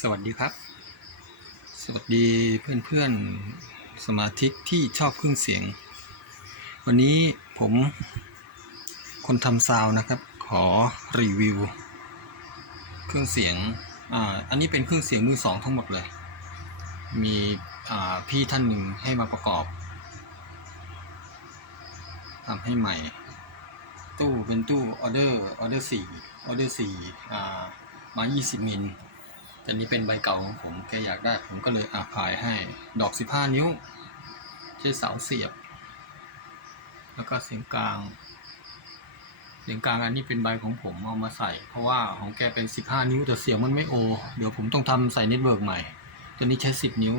สวัสดีครับ สวัสดีเพื่อนๆสมาชิกที่ชอบเครื่องเสียง วันนี้ผมคนทำซาวน์นะครับ ขอรีวิว เครื่องเสียงอ่าอันนี้เป็นเครื่องเสียงมือสองทั้งหมดเลย มีอ่าพี่ท่านหนึ่งให้มาประกอบทำให้ใหม่ ตู้เป็นตู้ออเดอร์ออเดอร์สี่ออเดอร์สี่อ่ามา 20 มิล แต่นี้เป็นใบเก่าของผมแกอยากได้ ผมก็เลยอาพายให้ ดอก15นิ้ว ใช้เสาเสียบ แล้วก็เสียงกลาง เสียงกลางอันนี้เป็นใบของผมเอามาใส่ เพราะว่าของแกเป็น15นิ้วแต่เสียงมันไม่โอ เดี๋ยวผมต้องทำใส่เน็ตเวิร์กใหม่ ตัวนี้ใช้10นิ้ว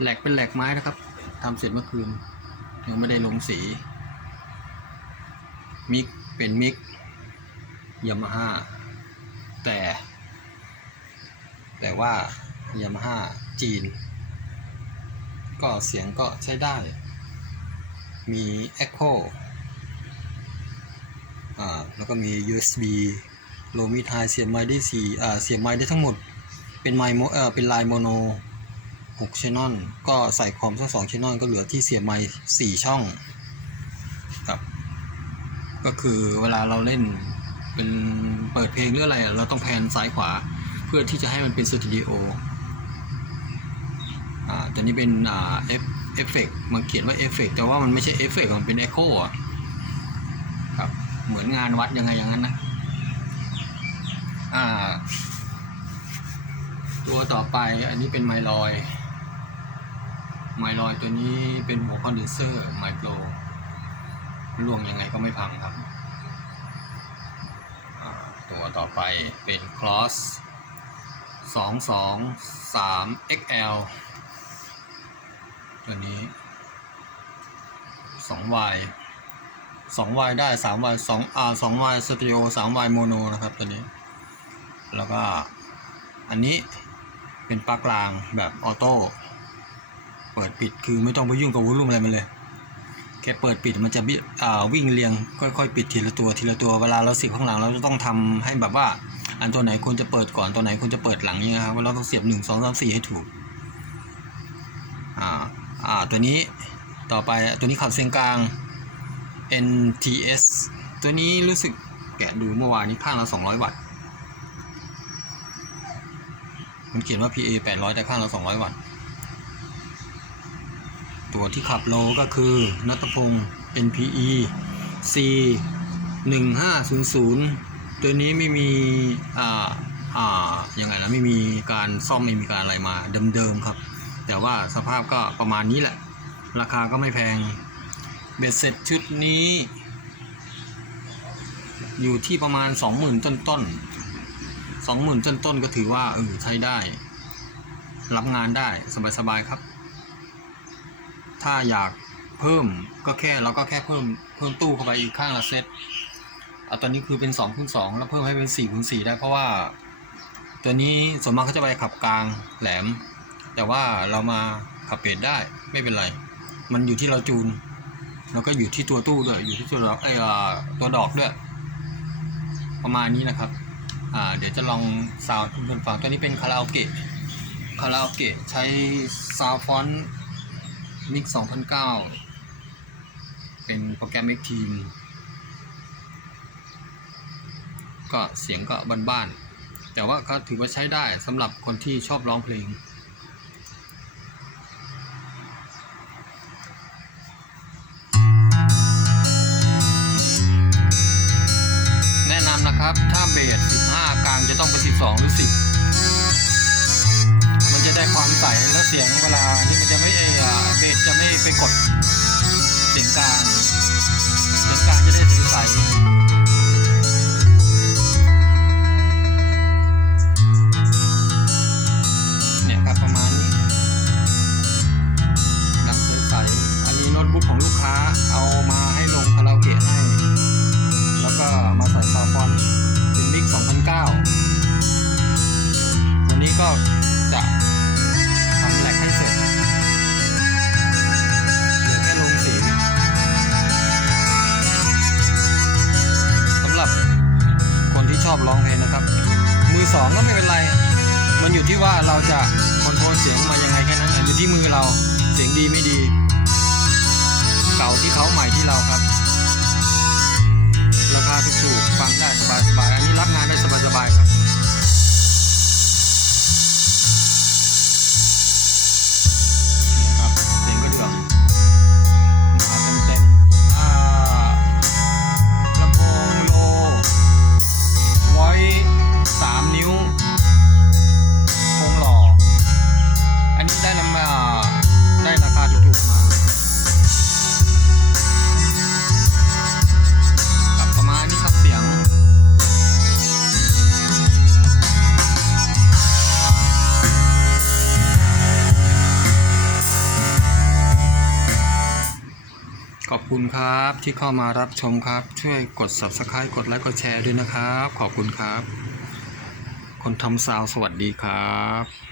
แหลกเป็นแหลกไม้นะครับทำเสร็จเมื่อคืน ยังไม่ได้ลงสี มิกเป็นมิกยามาฮ่าแต่ แต่ว่ายามาฮ่าจีน ก็เสียงก็ใช้ได้ มี Echo อ่าแล้วก็มี USB โลมิทายเสียบไม้ได้สี่อ่าเสียบไม้ได้ทั้งหมด เป็นไมโมเออเป็นลายโมโน6 channel ก็ใส่คอมสัก2 channel ก็เหลือที่เสียบไม้4ช่องครับก็คือเวลาเราเล่นเป็นเปิดเพลงหรืออะไร เราต้องแพนซ้ายขวา เพื่อที่จะให้มันเป็นสตูดิโออ่าตัวนี้เป็นเอฟเอฟเฟกมันเขียนว่าเอฟเฟกแต่ว่ามันไม่ใช่เอฟเฟกมันเป็นเอ็โคอะครับเหมือนงานวัดยังไงอย่างนั้นนะอ่าตัวต่อไปอันนี้เป็นไมลอยไมลอยตัวนี้เป็นหัวคอนเดนเซอร์ไมโครล่วงยังไงก็ไม่พังครับอ่าตัวต่อไปเป็นคลอส Cross 2 2 3 XL ตัวนี้ 2Y 2Y ได้ 3Y 2 R 2Y Stereo 3Y Mono นะครับตัวนี้ แล้วก็อันนี้เป็นปลั๊กกลางแบบออโต้เปิดปิดคือไม่ต้องไปยุ่งกับวอลลุ่มอะไรมันเลยแค่เปิดปิดมันจะวิ่งเรียงค่อยๆ ปิดทีละตัวทีละตัวเวลาเราสิบข้างหลังเราจะต้องทำให้แบบว่า อันตัวไหนควรจะเปิดก่อนตัวไหนควรจะเปิดหลังเนี่ยครับเราต้องเสียบหนึ่งสองสามสี่ให้ถูกอ่าอ่าตัวนี้ต่อไปตัวนี้ขับเสียงกลาง NTS ตัวนี้รู้สึกแกะดูเมื่อวานนี้ข้างละ200 วัตต์มันเขียนว่า PA 800 แต่ข้างละ200 วัตต์ตัวที่ขับโลก็คือนัตพงศ์ NPE C 1500 ตัวนี้ไม่มีอ่าอ่ายังไงนะไม่มีการซ่อมไม่มีการอะไรมาเดิมๆครับ แต่ว่าสภาพก็ประมาณนี้แหละ ราคาก็ไม่แพงเบ็ดเสร็จชุดนี้ อยู่ที่ประมาณ 20,000 ต้นต้นๆ20,000 ต้นต้นก็ถือว่าเออใช้ได้ รับงานได้สบายๆครับ ถ้าอยากเพิ่มก็แค่เราก็แค่เพิ่มเพิ่มตู้เข้าไปอีกข้างละเซต เอาตอนนี้คือเป็น2คูณ2แล้วเพิ่มให้เป็น4คูณ4ได้เพราะว่า ตัวนี้ส่วนมากเขาจะไปขับกลางแหลม แต่ว่าเรามาขับเบสได้ไม่เป็นไร มันอยู่ที่เราจูน แล้วก็อยู่ที่ตัวตู้ด้วยอยู่ที่ตัวดอกไอ้อตัวดอกด้วย ประมาณนี้นะครับอ่าเดี๋ยวจะลองซาวด์ให้เพื่อนฟังตัวนี้เป็นคาราโอเกะคาราโอเกะใช้ซาวฟอนต์มิก2009 เป็นโปรแกรม X Team ก็ ก็เสียงก็บ้านๆแต่ว่าก็ถือว่าใช้ได้สำหรับคนที่ชอบร้องเพลง แนะนำนะครับถ้าเบส 15 กลางจะต้องเป็น 12 หรือ 10 มันจะได้ความใสและเสียงเวลานี่มันจะไม่ไออเบสจะไม่ไปกด เสียงกลาง เสียงกลางจะได้ใส โน้ตบุ๊กของลูกค้าเอามาให้ลงคาราโอเกะให้ แล้วก็มาใส่ซาวฟอนเป็นมิก2009 วันนี้ก็จะทำแหลกให้เสร็จหลือแค่ลงสีสำหรับคนที่ชอบร้องเพลงนะครับ มือสองก็ไม่เป็นไร มันอยู่ที่ว่าเราจะคอนโทรลเสียงมายังไงแค่นั้นอยู่ที่มือเราเสียงดีไม่ดีาที่เขาใหม่ที่เราครับ คุณครับ ที่เข้ามารับชมครับ ช่วยกด subscribe กดไลค์กดแชร์ด้วยนะครับ ขอบคุณครับ คนทำซาวสวัสดีครับ